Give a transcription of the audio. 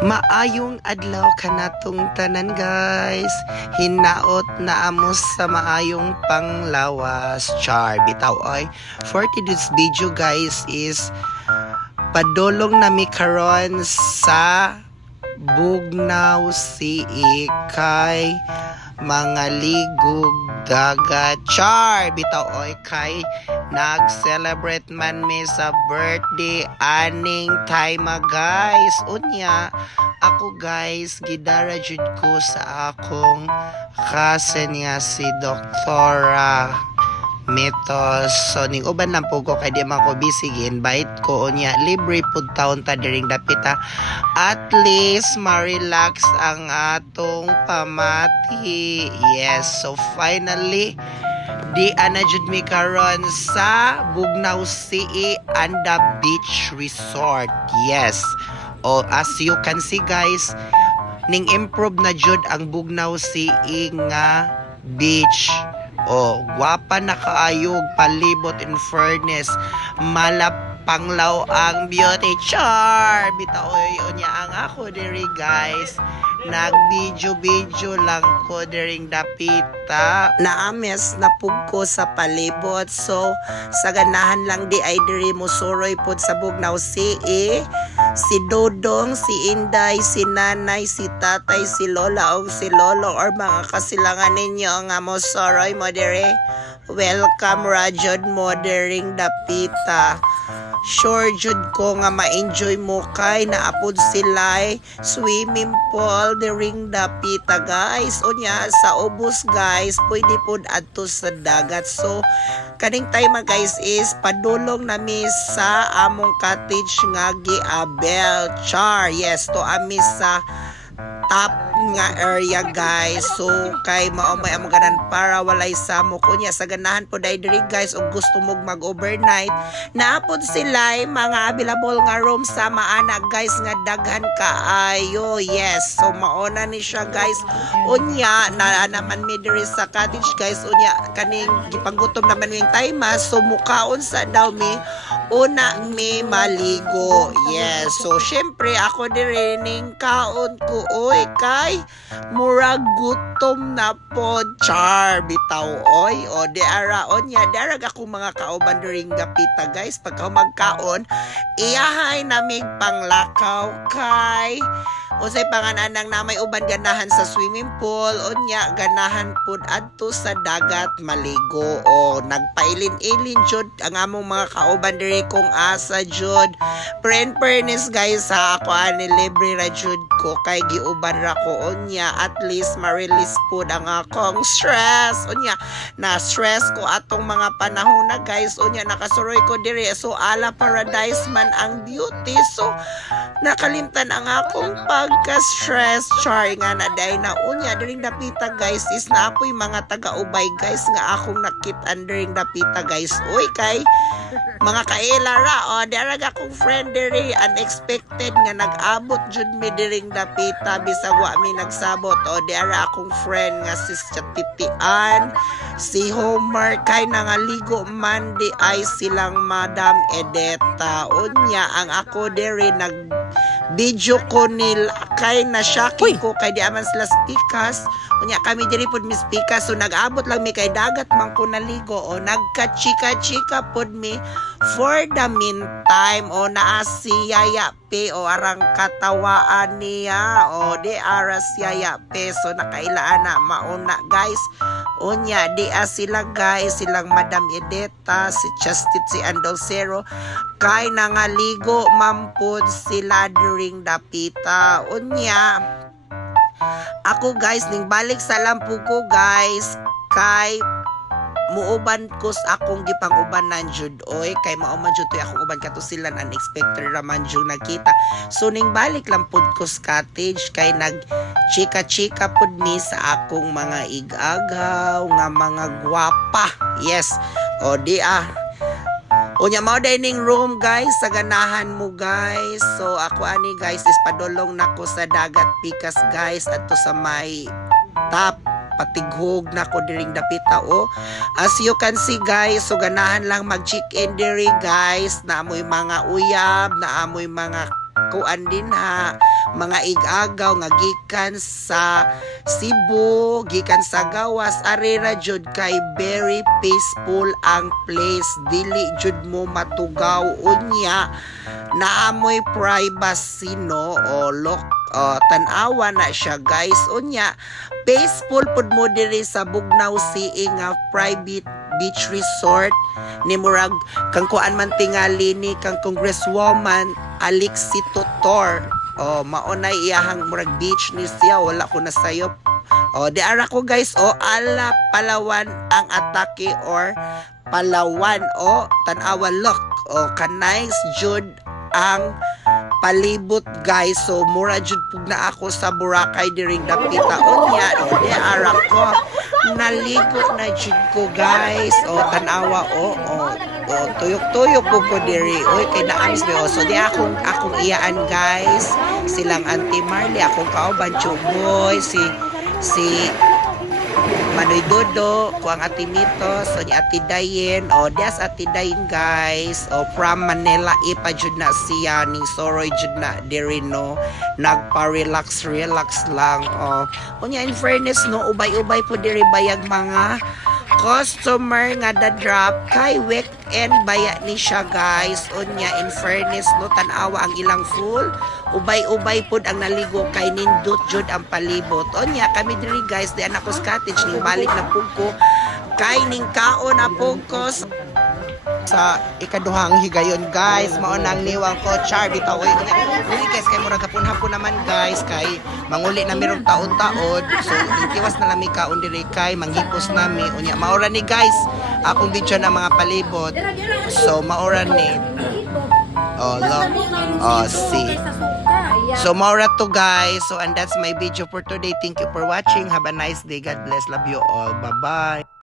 Maayong adlaw kanatong tanan guys. Hinaot na amos sa maayong panglawas. Char bitaw ay. For today's video guys is padulong nami karon sa Bugnaw Sea kay mga ligog dagat. Char bitaw oy kay nag-celebrate man mi sa birthday aning time guys. Unya ako guys gidara jud ko sa akong cousin nga si Doktora Mitos. So ning uban lang po ko kay di man ko busy invite ko unya libre pud taon ta diring dapita. At least ma-relax ang atong pamati. Yes, so finally di ana jud mi karon sa Bugnaw Sea and the Beach Resort. Yes. Oh, as you can see guys, ning improve na jud ang Bugnaw Sea nga beach. Oh, gwapa na kaayog palibot in fairness. Malapanglaw ang beauty. Char bitaw unya ang ako diri guys. Nag-video lang ko diring dapita. Naames na pugko sa palibot. So, sa ganahan lang di ay diri mo suroy pod sa Bugnaw Sea. Si Dodong, si Inday, si Nanay, si Tatay, si Lola o si Lolo or mga kasilangan ninyo nga mo suroy mo diri. Welcome rajod mo diring dapita. Sure jud ko nga ma-enjoy mo kay naapod sila swimming pool diring dapita guys. Unya sa ubos guys pwede pod adto sa dagat. So kaning time guys is padulong nami sa among cottage nga giabel. Char yes to ami sa top nga area guys. So kay mao may amaganan para walay samok unya sa ganahan po diri guys og gusto mog mag-overnight naapod sila mga available nga room sa maana guys nga daghan kaayo. Yes, so mauna ni siya guys. Unya na naman mi diri sa cottage guys unya kaning gipanggutom naman yung time so mukaon sa daw mi una mi maligo. Yes, so syempre ako diri ning kaon ko oy kay murag gutom na pod. Char bitaw oy o di ara onya darag ako mga kauban during gapita guys. Pagka magkaon iyahay namig panglakaw kay usay pangananang na may uban ganahan sa swimming pool unya ganahan pud adto sa dagat maligo. O nagpailin-ilin jud ang among mga kauban diri kung asa jud. Fairness guys ha ako ani libre ra jud ko kay giuban ra ko unya at least ma-release pud ang akong stress. Unya na stress ko atong mga panahon na guys unya nakasuroy ko diri. So ala paradise man ang beauty. So nakalimtan ang akong pagka-stress. Char nga na day na unya during dapita guys is naapoy mga taga-ubay guys nga akong nakit-an during dapita guys. Uy kay mga kailara o darag akong friend diri unexpected nga nag-abot jud mi diring dapita bisag wa mi nagsabot. O dara akong friend nga si Titian, si Homer kay nangaligo man di ay silang Madam Edeta. Unya ang ako diri nag video ko nil kay na shocking ko kay di aman sila spikas. Unya kami diri pud mi spikas so nag-abot lang mi kay dagat man ko naligo o nagka-chika-chika pud mi for the meantime. O naa si Yaya Pe o arang katawaan niya o di aras Yaya Pe. So nakailaan na mauna guys. Unya di sila guys silang Madam Edeta, si Chastit, si Andolcero kay nangaligo mampod sila during dapita. Unya ako guys ning balik sa lampu ko guys kay muuban ko sa akong gipang-ubanan jud oy kay mao man jud akong uban kato sila unexpected raman jud nakita. So ning balik lang pud ko sa cottage kay nag chika-chika pud ni sa akong mga igagaw nga mga gwapa. Yes. O di unya mao dining room guys sa ganahan mo guys. So ako ani guys is padulong nako sa dagat pikas guys adto sa may top patighog na ko diring dapita. O as you can see guys so ganahan lang mag check in diri guys na amoy mga uyab na amoy mga kuan din ha mga igagaw nga gikan sa Cebu, gikan sa gawas, arera jud kay very peaceful ang place, dili jud mo matugaw unya, naamoy privacy no, o look, tanawa na siya guys, unya peaceful pud mo diri sa Bugnaw Sea nga private beach resort ni murag kang kuan man tingali ni kang Congresswoman Alexi Totor. Maunay iyahang murag beach ni siya, wala ko na sayop. Di ara ko guys, ala Palawan ang atake or Palawan, tanawa look, kanay jud ang palibot guys. So mura jud pug na ako sa Boracay diring dapita unya, di ara ko naligo na jud ko guys. Tanawa tuyok-tuyok pug ko diri. Oy kay naamis be. So di akong iyaan guys. Silang Auntie Marley, akong kauban Chuboy, si Manoy Dodo, ko ang Ate Mito, so ni Ate Dayen, des Ate Dayen guys, from Manila, ipa jud na siya, ni Soroy jud na diri no, nagpa-relax lang, Unya in fairness no, ubay-ubay po diri bayag mga customer nga da-drop, kay weekend baya ni siya guys, unya in fairness no, tanawa ang ilang full, ubay-ubay pud ang naligo kay nindot jud ang palibot. Unya kami diri guys, di anak ko cottage ning balik na pug ko kay ning kaon na pug ko sa ikaduhang higayon guys. Mao nang niwang ko char bitaw oy dili guys kay murag hapon naman guys, kay manguli na mirong taon-taon, so intiwas na lami kaon diri kay manghipos nami unya maora ni guys akong video na mga palibot. So maora ni look, see. So maura to guys. So and that's my video for today. Thank you for watching. Have a nice day. God bless. Love you all. Bye bye.